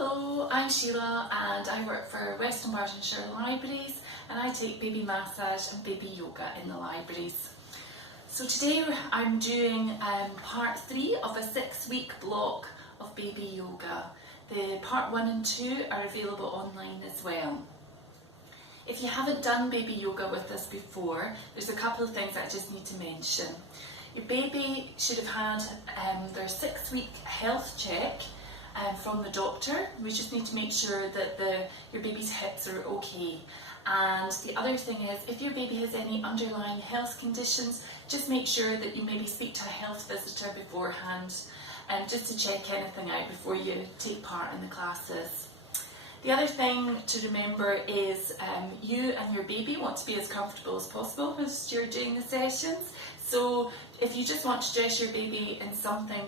Hello, I'm Sheila and I work for Western Bartonshire Libraries and I take baby massage and baby yoga in the libraries. So today I'm doing part 3 of a 6-week block of baby yoga. The part 1 and 2 are available online as well. If you haven't done baby yoga with us before, there's a couple of things I just need to mention. Your baby should have had their 6-week health check from the doctor. We just need to make sure that your baby's hips are okay. And the other thing is, if your baby has any underlying health conditions, just make sure that you maybe speak to a health visitor beforehand, just to check anything out before you take part in the classes. The other thing to remember is you and your baby want to be as comfortable as possible as you're doing the sessions. So if you just want to dress your baby in something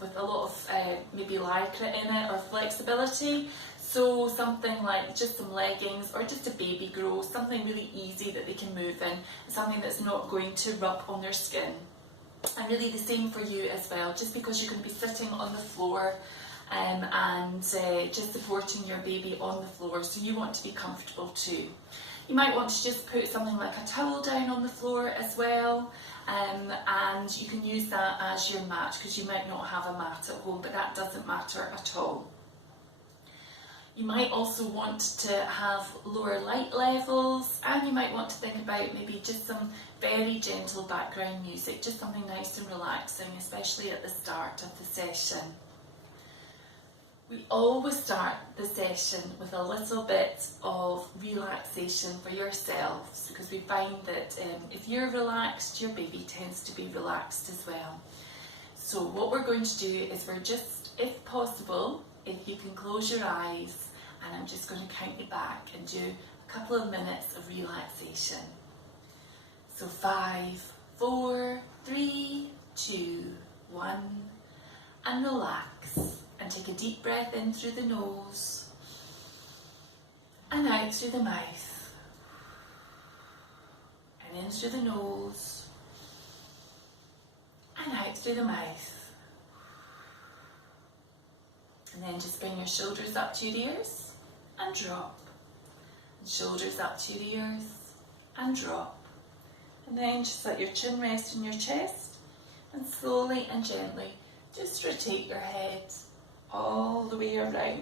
with a lot of maybe lycra in it or flexibility, so something like just some leggings or just a baby grow, something really easy that they can move in, something that's not going to rub on their skin. And really the same for you as well, just because you're going to be sitting on the floor and just supporting your baby on the floor, so you want to be comfortable too. You might want to just put something like a towel down on the floor as well, and you can use that as your mat because you might not have a mat at home, but that doesn't matter at all. You might also want to have lower light levels, and you might want to think about maybe just some very gentle background music, just something nice and relaxing, especially at the start of the session. We always start the session with a little bit of relaxation for yourselves, because we find that if you're relaxed, your baby tends to be relaxed as well. So what we're going to do is we're just, if possible, if you can close your eyes, and I'm just going to count you back and do a couple of minutes of relaxation. So 5, 4, 3, 2, 1, and relax. And take a deep breath in through the nose and out through the mouth, and in through the nose and out through the mouth. And then just bring your shoulders up to your ears and drop, and shoulders up to your ears and drop, and then just let your chin rest in your chest, and slowly and gently just rotate your head all the way around.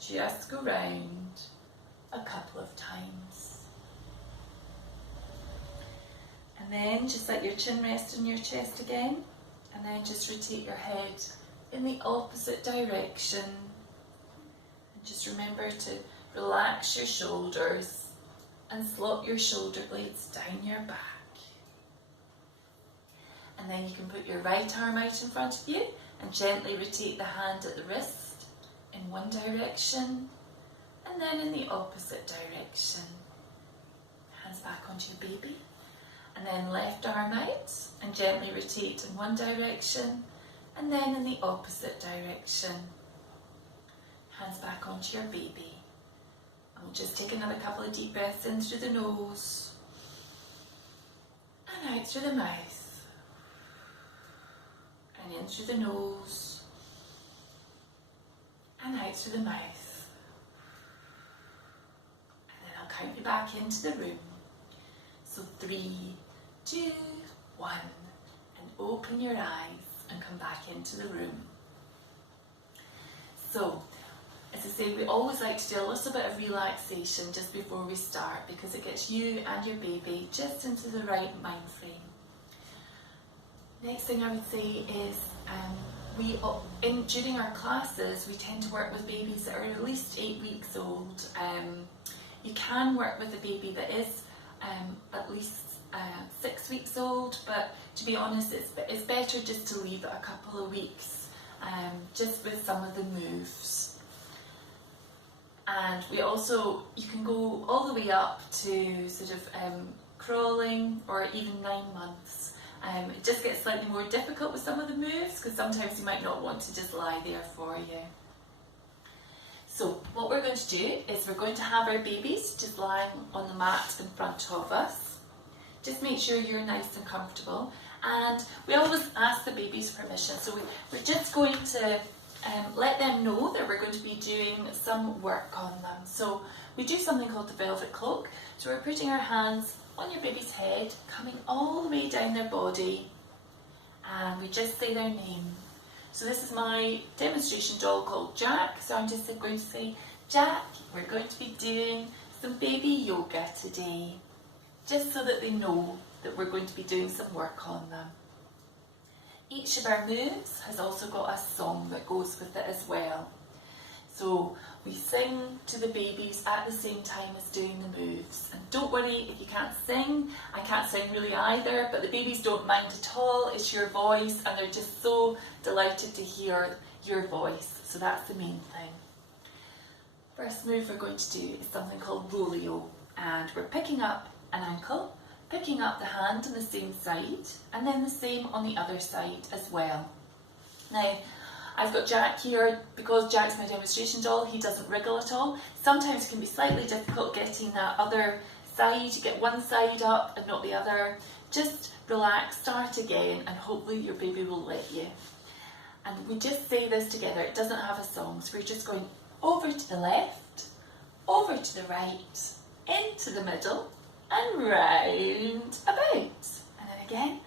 Just go round a couple of times. And then just let your chin rest in your chest again, and then just rotate your head in the opposite direction. And just remember to relax your shoulders and slot your shoulder blades down your back. And then you can put your right arm out in front of you and gently rotate the hand at the wrist in one direction and then in the opposite direction. Hands back onto your baby, and then left arm out and gently rotate in one direction and then in the opposite direction. Hands back onto your baby. And we'll just take another couple of deep breaths in through the nose and out through the mouth. And in through the nose and out through the mouth. And then I'll count you back into the room. So 3, 2, 1, and open your eyes and come back into the room. So, as I say, we always like to do a little bit of relaxation just before we start, because it gets you and your baby just into the right mind frame. Next thing I would say is during our classes we tend to work with babies that are at least 8 weeks old. You can work with a baby that is at least 6 weeks old, but to be honest it's better just to leave it a couple of weeks, just with some of the moves. And you can go all the way up to sort of crawling, or even 9 months. It just gets slightly more difficult with some of the moves, because sometimes you might not want to just lie there for you. So what we're going to do is we're going to have our babies just lying on the mat in front of us. Just make sure you're nice and comfortable, and we always ask the baby's permission. So we're just going to let them know that we're going to be doing some work on them. So we do something called the velvet cloak. So we're putting our hands on your baby's head, coming all the way down their body, and we just say their name. So this is my demonstration doll called Jack. So I'm just going to say, Jack, we're going to be doing some baby yoga today, just so that they know that we're going to be doing some work on them. Each of our moves has also got a song that goes with it as well. So we sing to the babies at the same time as doing the moves. And don't worry if you can't sing. I can't sing really either, but the babies don't mind at all. It's your voice and they're just so delighted to hear your voice. So that's the main thing. First move we're going to do is something called Rolio, and we're picking up an ankle, picking up the hand on the same side, and then the same on the other side as well. Now, I've got Jack here. Because Jack's my demonstration doll, he doesn't wriggle at all. Sometimes it can be slightly difficult getting that other side. You get one side up and not the other. Just relax, start again, and hopefully your baby will let you. And we just say this together. It doesn't have a song, so we're just going over to the left, over to the right, into the middle, and round about. And then again,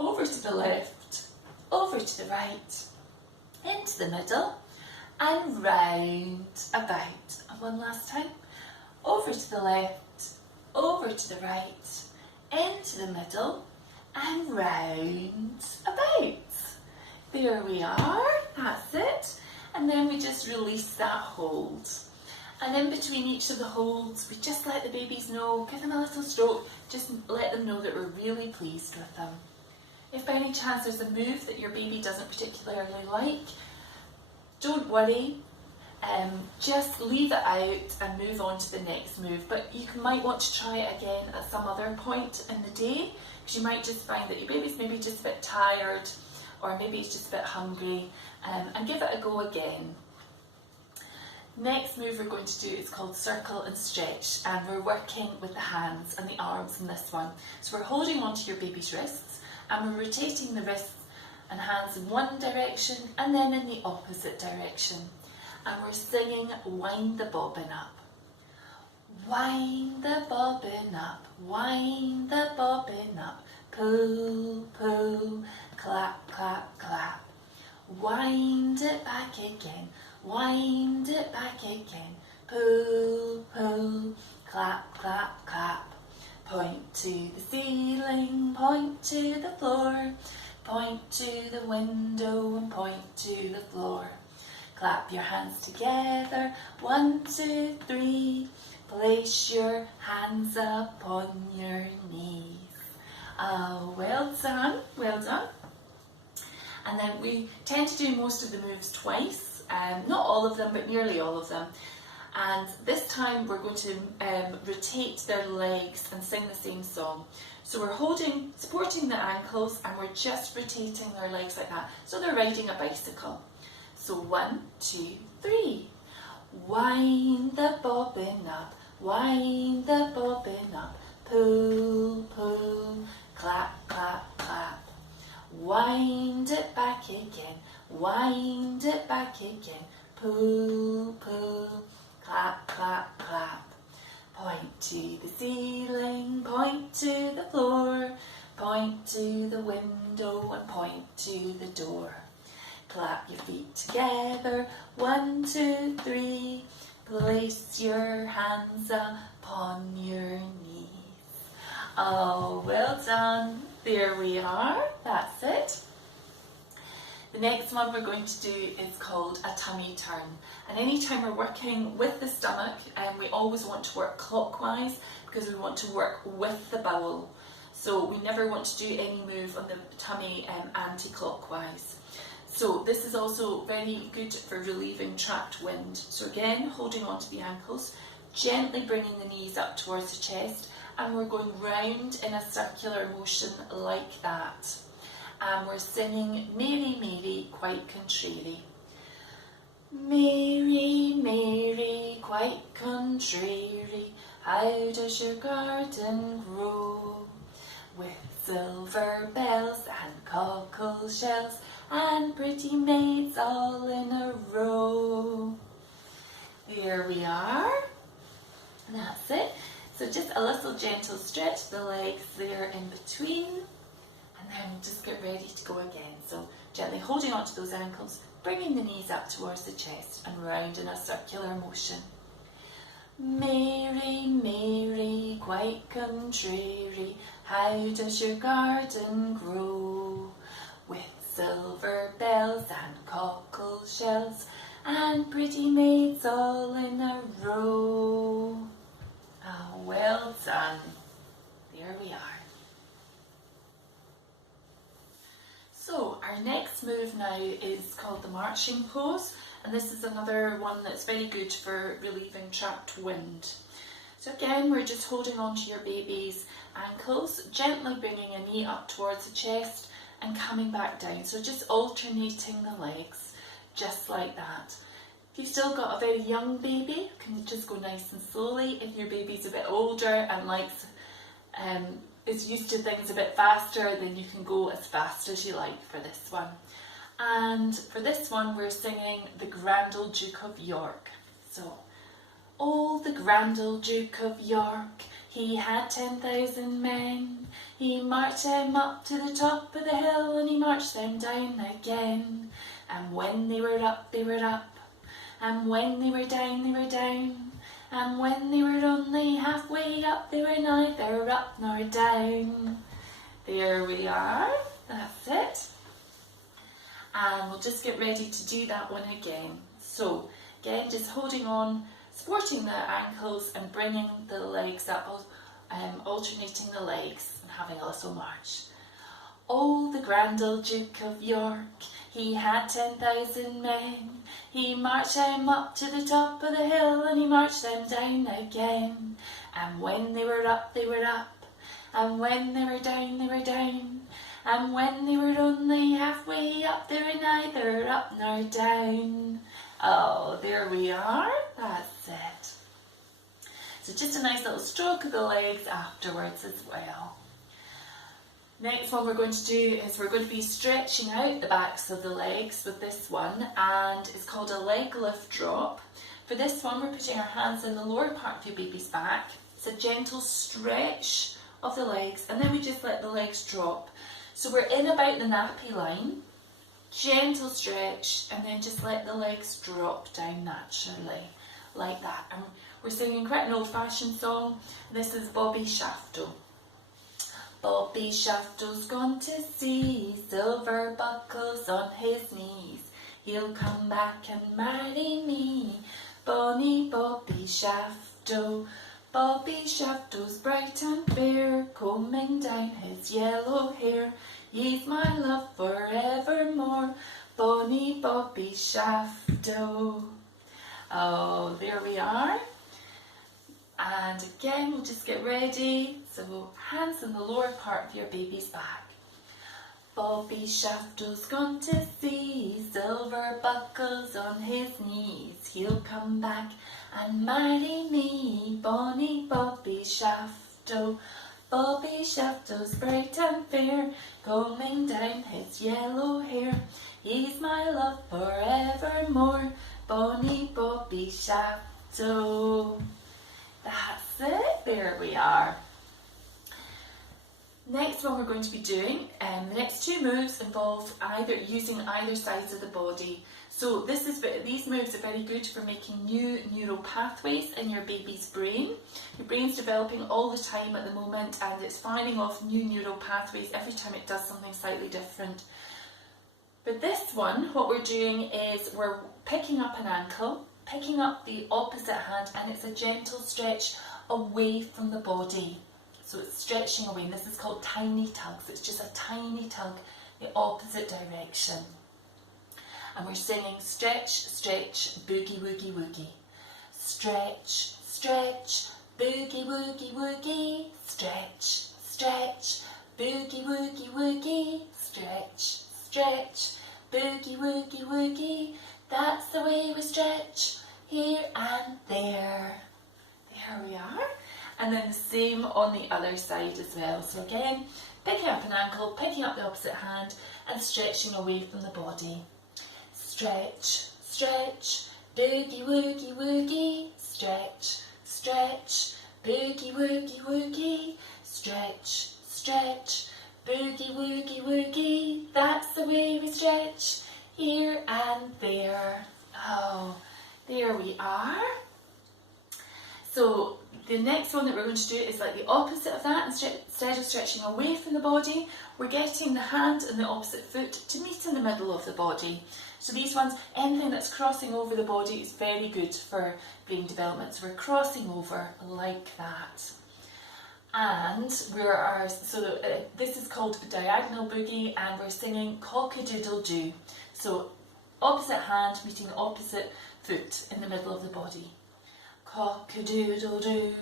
over to the left, over to the right, into the middle, and round about. And one last time, over to the left, over to the right, into the middle, and round about. There we are, that's it. And then we just release that hold. And in between each of the holds, we just let the babies know, give them a little stroke, just let them know that we're really pleased with them. If by any chance there's a move that your baby doesn't particularly like, don't worry, just leave it out and move on to the next move. But you might want to try it again at some other point in the day, because you might just find that your baby's maybe just a bit tired, or maybe he's just a bit hungry, and give it a go again. Next move we're going to do is called circle and stretch, and we're working with the hands and the arms in this one. So we're holding onto your baby's wrists, and we're rotating the wrists and hands in one direction and then in the opposite direction. And we're singing Wind the Bobbin Up. Wind the bobbin up, wind the bobbin up, pull, pull, clap, clap, clap. Wind it back again, wind it back again, pull, pull, clap, clap, clap. Point to the ceiling, point to the floor, point to the window and point to the floor. Clap your hands together, 1, 2, 3. Place your hands upon your knees. Well done, well done. And then we tend to do most of the moves twice, not all of them, but nearly all of them. And this time we're going to rotate their legs and sing the same song. So we're supporting the ankles, and we're just rotating their legs like that. So they're riding a bicycle. So 1, 2, 3. Wind the bobbin up, wind the bobbin up, pull, pull, clap, clap, clap. Wind it back again, wind it back again, pull, pull, clap, clap, clap. Point to the ceiling, point to the floor, point to the window and point to the door. Clap your feet together, 1, 2, 3. Place your hands upon your knees. Oh, well done. There we are, that's it. The next one we're going to do is called a tummy turn. And anytime we're working with the stomach, we always want to work clockwise, because we want to work with the bowel. So we never want to do any move on the tummy anti-clockwise. So this is also very good for relieving trapped wind. So again, holding on to the ankles, gently bringing the knees up towards the chest, and we're going round in a circular motion like that. And we're singing Mary, Mary, quite contrary. Mary, Mary, quite contrary, how does your garden grow? With silver bells and cockle shells and pretty maids all in a row. There we are. That's it. So just a little gentle stretch the legs there in between, and then we'll just get ready to go again. So gently holding onto those ankles, bringing the knees up towards the chest and round in a circular motion. Mary, Mary, quite contrary, how does your garden grow? With silver bells and cockle shells and pretty maids all in a row. Ah, well done. There we are. So our next move now is called the marching pose, and this is another one that's very good for relieving trapped wind. So again, we're just holding on to your baby's ankles, gently bringing a knee up towards the chest and coming back down. So just alternating the legs, just like that. If you've still got a very young baby, you can just go nice and slowly. If your baby's a bit older and likes is used to things a bit faster, then you can go as fast as you like for this one. And for this one, we're singing the Grand Old Duke of York. So, oh, the Grand Old Duke of York, he had 10,000 men. He marched them up to the top of the hill and he marched them down again. And when they were up, they were up. And when they were down, they were down. And when they were only halfway up, they were neither up nor down. There we are, that's it. And we'll just get ready to do that one again. So, again, just holding on, supporting the ankles and bringing the legs up, alternating the legs and having a little march. Oh, the Grand Old Duke of York, he had 10,000 men. He marched them up to the top of the hill and he marched them down again. And when they were up, they were up. And when they were down, they were down. And when they were only halfway up, they were neither up nor down. Oh, there we are. That's it. So just a nice little stroke of the legs afterwards as well. Next one we're going to do is we're going to be stretching out the backs of the legs with this one, and it's called a leg lift drop. For this one, we're putting our hands in the lower part of your baby's back. It's a gentle stretch of the legs, and then we just let the legs drop. So we're in about the nappy line, gentle stretch, and then just let the legs drop down naturally, like that. And we're singing quite an old-fashioned song. This is Bobby Shafto. Bobby Shafto's gone to sea, silver buckles on his knees. He'll come back and marry me, bonny Bobby Shafto. Bobby Shafto's bright and fair, combing down his yellow hair. He's my love forevermore, bonny Bobby Shafto. Oh, there we are. And again, we'll just get ready. So hands in the lower part of your baby's back. Bobby Shafto's gone to sea, silver buckles on his knees. He'll come back and marry me, bonny Bobby Shafto. Bobby Shafto's bright and fair, combing down his yellow hair. He's my love forevermore, bonny Bobby Shafto. That's it, there we are. Next one we're going to be doing, the next two moves involve using either sides of the body. So these moves are very good for making new neural pathways in your baby's brain. Your brain's developing all the time at the moment, and it's firing off new neural pathways every time it does something slightly different. For this one, what we're doing is we're picking up an ankle, picking up the opposite hand, and it's a gentle stretch away from the body. So it's stretching away, and this is called tiny tugs. It's just a tiny tug the opposite direction. And we're singing stretch, stretch, boogie, woogie, woogie. Stretch, stretch, boogie, woogie, woogie. Stretch, stretch, boogie, woogie, woogie. Stretch, stretch, boogie, woogie, woogie. That's the way we stretch, here and there. There we are. And then the same on the other side as well. So again, picking up an ankle, picking up the opposite hand and stretching away from the body. Stretch, stretch, boogie woogie woogie, stretch, stretch, boogie woogie woogie, stretch, stretch, boogie woogie woogie. That's the way we stretch, here and there. Oh, there we are. So the next one that we're going to do is like the opposite of that. Instead of stretching away from the body, we're getting the hand and the opposite foot to meet in the middle of the body. So these ones, anything that's crossing over the body is very good for brain development. So we're crossing over like that. And this is called diagonal boogie, and we're singing cock-a-doodle-doo. So opposite hand meeting opposite foot in the middle of the body. Cock-a-doodle-doo,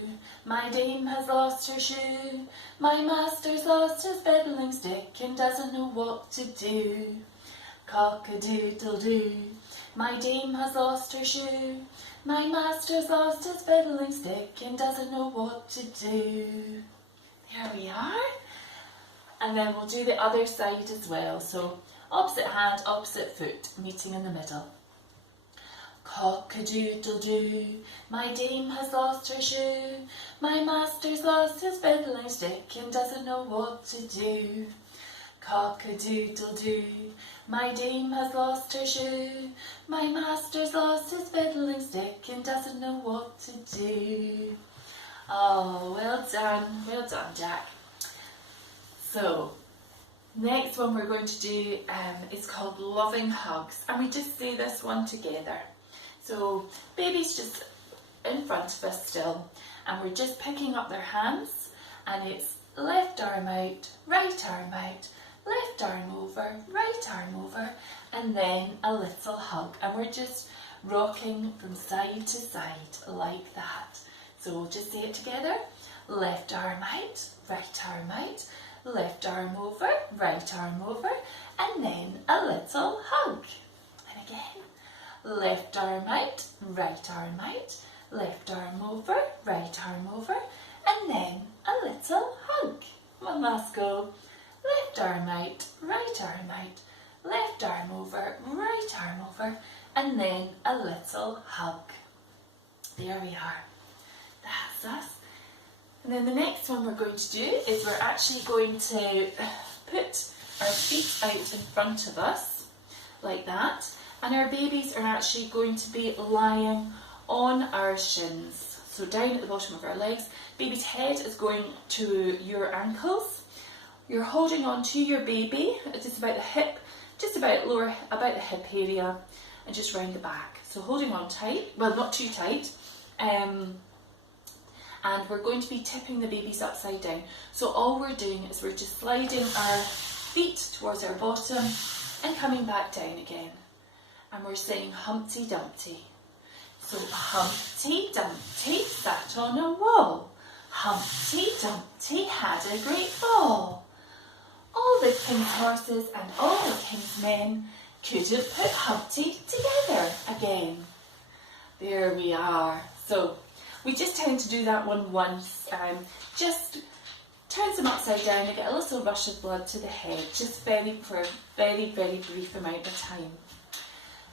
my dame has lost her shoe. My master's lost his fiddling stick and doesn't know what to do. Cock-a-doodle-doo, my dame has lost her shoe. My master's lost his fiddling stick and doesn't know what to do. There we are. And then we'll do the other side as well. So opposite hand, opposite foot, meeting in the middle. Cock-a-doodle-doo, my dame has lost her shoe. My master's lost his fiddling stick and doesn't know what to do. Cock-a-doodle-doo, my dame has lost her shoe. My master's lost his fiddling stick and doesn't know what to do. Oh, well done, Jack. So, next one we're going to do is called loving hugs, and we just say this one together. So, baby's just in front of us still, and we're just picking up their hands, and it's left arm out, right arm out, left arm over, right arm over, and then a little hug. And we're just rocking from side to side like that. So we'll just say it together. Left arm out, right arm out, left arm over, right arm over, and then a little hug. And again. Left arm out, right arm out, left arm over, right arm over, and then a little hug. One last go. Left arm out, right arm out, left arm over, right arm over, and then a little hug. There we are. That's us. And then the next one we're going to do is we're actually going to put our feet out in front of us, like that. And our babies are actually going to be lying on our shins. So down at the bottom of our legs. Baby's head is going to your ankles. You're holding on to your baby, just about the hip, just about the hip area, and just round the back. So holding on tight, well, not too tight. And we're going to be tipping the babies upside down. So all we're doing is we're just sliding our feet towards our bottom and coming back down again. And we're saying Humpty Dumpty. So Humpty Dumpty sat on a wall. Humpty Dumpty had a great fall. All the king's horses and all the king's men couldn't put Humpty together again. There we are. So we just tend to do that one once. Just turns them upside down and get a little rush of blood to the head, just for a very, very brief amount of time.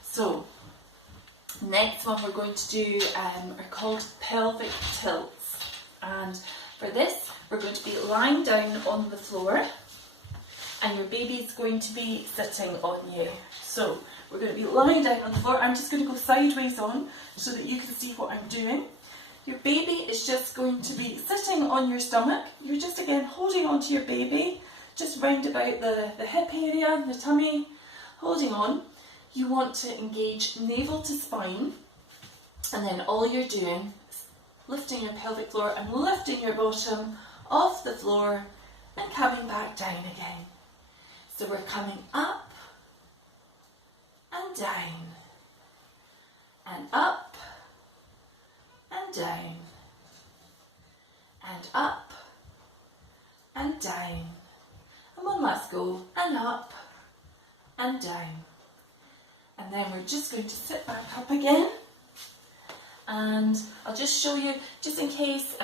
So, next one we're going to do are called pelvic tilts. And for this, we're going to be lying down on the floor, and your baby's going to be sitting on you. So, we're going to be lying down on the floor. I'm just going to go sideways on so that you can see what I'm doing. Your baby is just going to be sitting on your stomach. You're just again holding on to your baby, just round about the hip area, the tummy, holding on. You want to engage navel to spine, and then all you're doing is lifting your pelvic floor and lifting your bottom off the floor and coming back down again. So we're coming up and down, and up and down, and up and down. And one last go, and up and down. And then we're just going to sit back up again And I'll just show you, just in case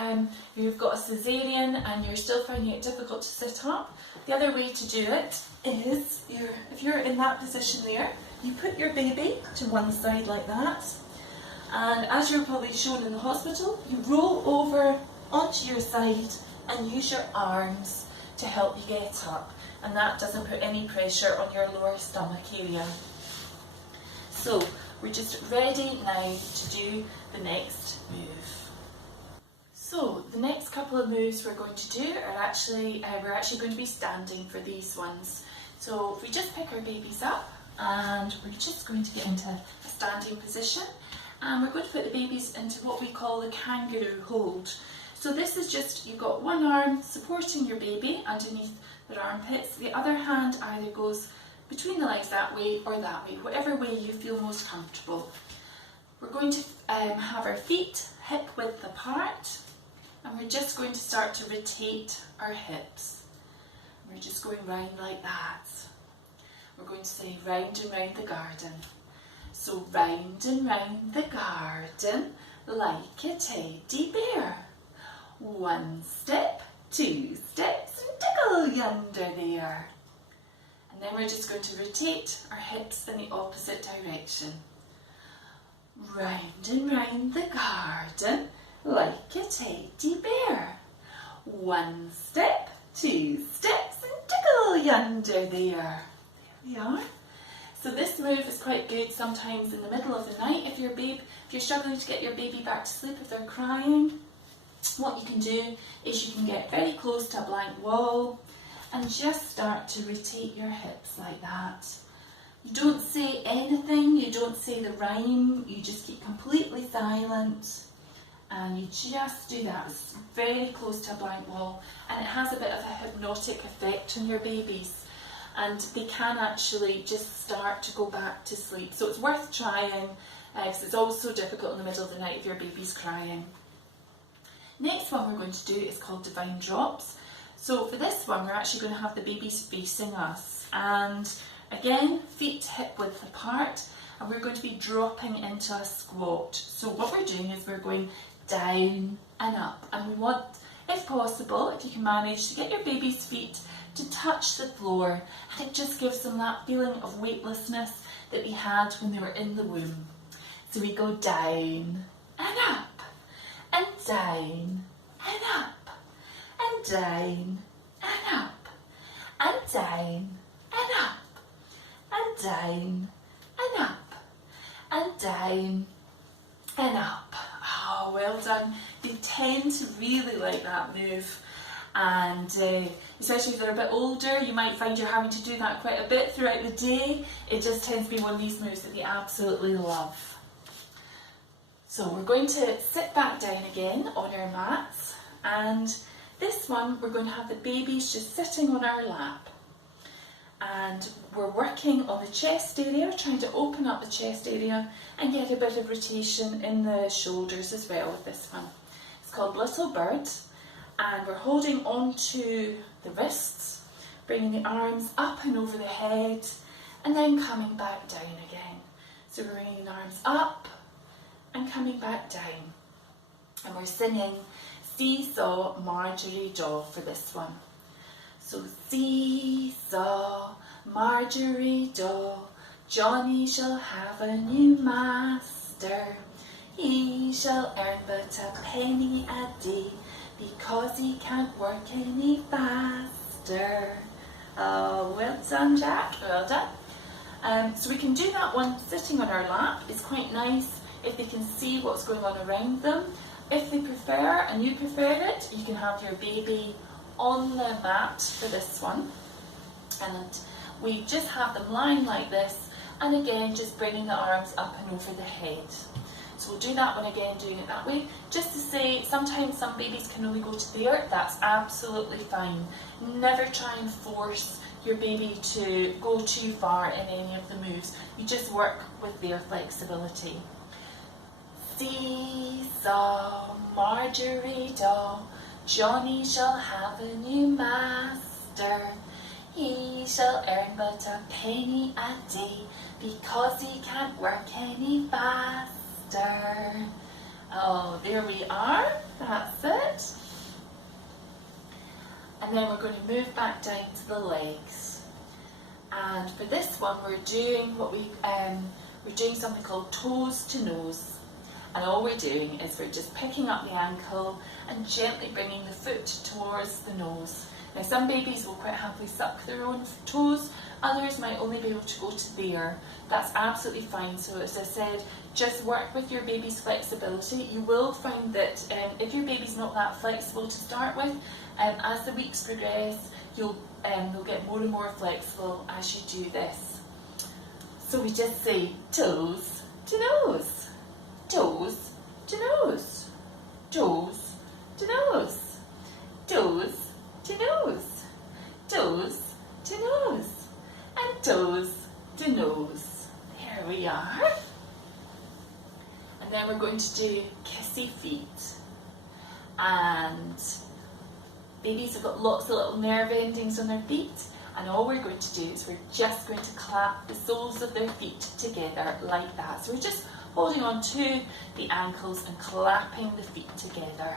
you've got a cesarean and you're still finding it difficult to sit up. The other way to do it is, if you're in that position there, you put your baby to one side like that, and as you're probably shown in the hospital, you roll over onto your side and use your arms to help you get up, and that doesn't put any pressure on your lower stomach area. So we're just ready now to do the next move. So the next couple of moves we're going to do are actually, we're actually going to be standing for these ones. So if we just pick our babies up, and we're just going to get into a standing position, and we're going to put the babies into what we call the Kangaroo Hold. So this is just, you've got one arm supporting your baby underneath their armpits, the other hand either goes between the legs that way or that way, whatever way you feel most comfortable. We're going to have our feet hip width apart, and we're just going to start to rotate our hips. We're just going round like that. We're going to say round and round the garden. So round and round the garden like a teddy bear. One step, two steps, and tickle yonder there. And then we're just going to rotate our hips in the opposite direction. Round and round the garden like a teddy bear. One step, two steps, and tickle yonder there. There we are. So this move is quite good sometimes in the middle of the night if you're struggling to get your baby back to sleep, if they're crying. What you can do is you can get very close to a blank wall and just start to rotate your hips like that. You don't say anything, you don't say the rhyme, you just keep completely silent and you just do that. It's very close to a blank wall, and it has a bit of a hypnotic effect on your babies, and they can actually just start to go back to sleep. So it's worth trying, because it's always so difficult in the middle of the night if your baby's crying. Next one we're going to do is called Divine Drops. So for this one we're actually going to have the babies facing us, and again feet hip width apart, and we're going to be dropping into a squat. So what we're doing is we're going down and up, and we want, if possible, if you can manage, to get your baby's feet to touch the floor, and it just gives them that feeling of weightlessness that we had when they were in the womb. So we go down and up, and down and up, and down and up, and down and up, and down and up, and down and up. Oh, well done. They tend to really like that move, and especially if they're a bit older, you might find you're having to do that quite a bit throughout the day. It just tends to be one of these moves that they absolutely love. So we're going to sit back down again on our mats, and this one we're going to have the babies just sitting on our lap, and we're working on the chest area, trying to open up the chest area and get a bit of rotation in the shoulders as well with this one. It's called Little Bird, and we're holding on to the wrists, bringing the arms up and over the head, and then coming back down again. So we're bringing the arms up and coming back down, and we're singing Seesaw Margery Daw for this one. So seesaw Margery Daw, Johnny shall have a new master. He shall earn but a penny a day, because he can't work any faster. Oh, well done, Jack, well done. So we can do that one sitting on our lap. It's quite nice if they can see what's going on around them. If they prefer, and you prefer it, you can have your baby on the mat for this one, and we just have them lying like this, and again just bringing the arms up and over the head. So we'll do that one again, doing it that way, just to say sometimes some babies can only go to there. That's absolutely fine. Never try and force your baby to go too far in any of the moves. You just work with their flexibility. Seesaw Margery Daw, Johnny shall have a new master. He shall earn but a penny a day, because he can't work any faster. Oh, there we are, that's it. And then we're going to move back down to the legs. And for this one, we're doing we're doing something called toes to nose. And all we're doing is we're just picking up the ankle and gently bringing the foot towards the nose. Now some babies will quite happily suck their own toes, others might only be able to go to there. That's absolutely fine. So as I said, just work with your baby's flexibility. You will find that if your baby's not that flexible to start with, as the weeks progress, you'll get more and more flexible as you do this. So we just say toes to nose, toes to nose, toes to nose, toes to nose, toes to nose, and toes to nose. There we are. And then we're going to do kissy feet. And babies have got lots of little nerve endings on their feet, and all we're going to do is we're just going to clap the soles of their feet together like that. So we're just holding on to the ankles and clapping the feet together.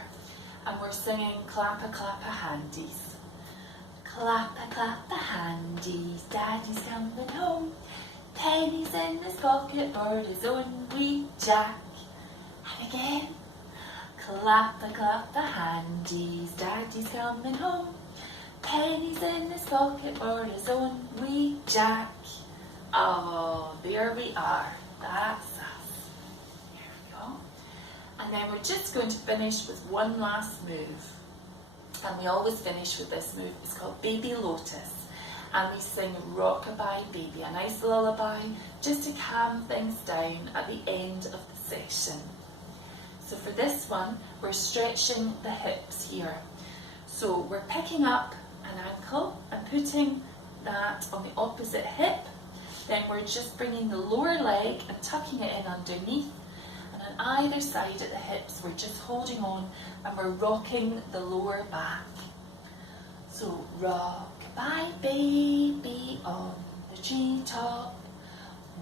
And we're singing clap a handies. Clap a handies, Daddy's coming home. Pennies in his pocket for his own wee Jack. And again. Clap a handies, Daddy's coming home. Pennies in his pocket for his own wee Jack. Oh, there we are. That's us. There we go. And then we're just going to finish with one last move. And we always finish with this move. It's called Baby Lotus. And we sing Rockabye Baby, a nice lullaby, just to calm things down at the end of the session. So for this one, we're stretching the hips here. So we're picking up an ankle and putting that on the opposite hip. Then we're just bringing the lower leg and tucking it in underneath. And on either side at the hips, we're just holding on and we're rocking the lower back. So rock-a-bye baby on the treetop.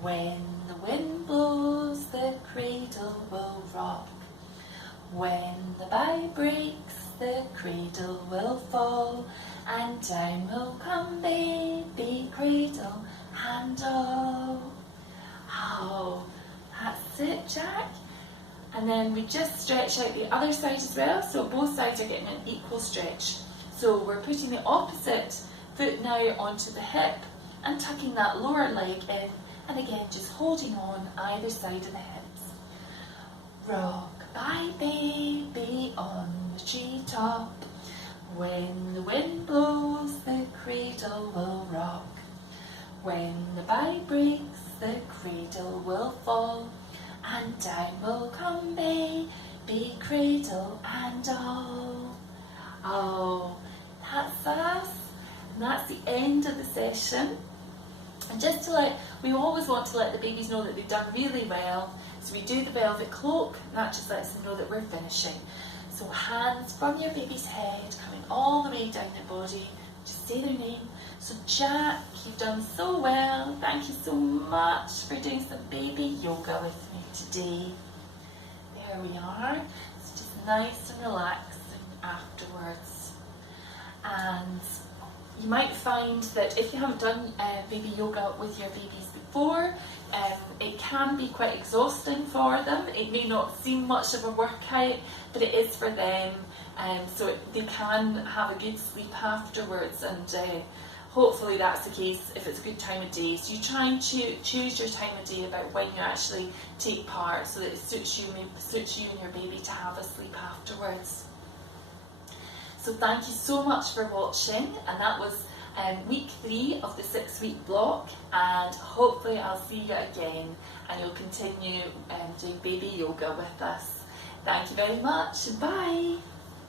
When the wind blows, the cradle will rock. When the bye breaks, the cradle will fall, and down will come baby cradle and all. Oh, that's it, Jack. And then we just stretch out the other side as well, so both sides are getting an equal stretch. So we're putting the opposite foot now onto the hip and tucking that lower leg in, and again just holding on either side of the hips. Rock-a-bye baby on the treetop. When the wind blows, the cradle will rock. When the bye breaks, the cradle will fall, and down will come baby cradle and all. Oh, that's us. And that's the end of the session. And just to we always want to let the babies know that they've done really well. So we do the velvet cloak, and that just lets them know that we're finishing. So hands from your baby's head, coming all the way down their body. Just say their name. So Jack, you've done so well. Thank you so much for doing some baby yoga with me today. There we are. It's just nice and relaxing afterwards. And you might find that if you haven't done baby yoga with your babies before, it can be quite exhausting for them. It may not seem much of a workout, but it is for them. So they can have a good sleep afterwards, and hopefully that's the case if it's a good time of day. So you try and choose your time of day about when you actually take part, so that it suits you and your baby to have a sleep afterwards. So thank you so much for watching, and that was week 3 of the 6-week block, and hopefully I'll see you again and you'll continue doing baby yoga with us. Thank you very much. Bye.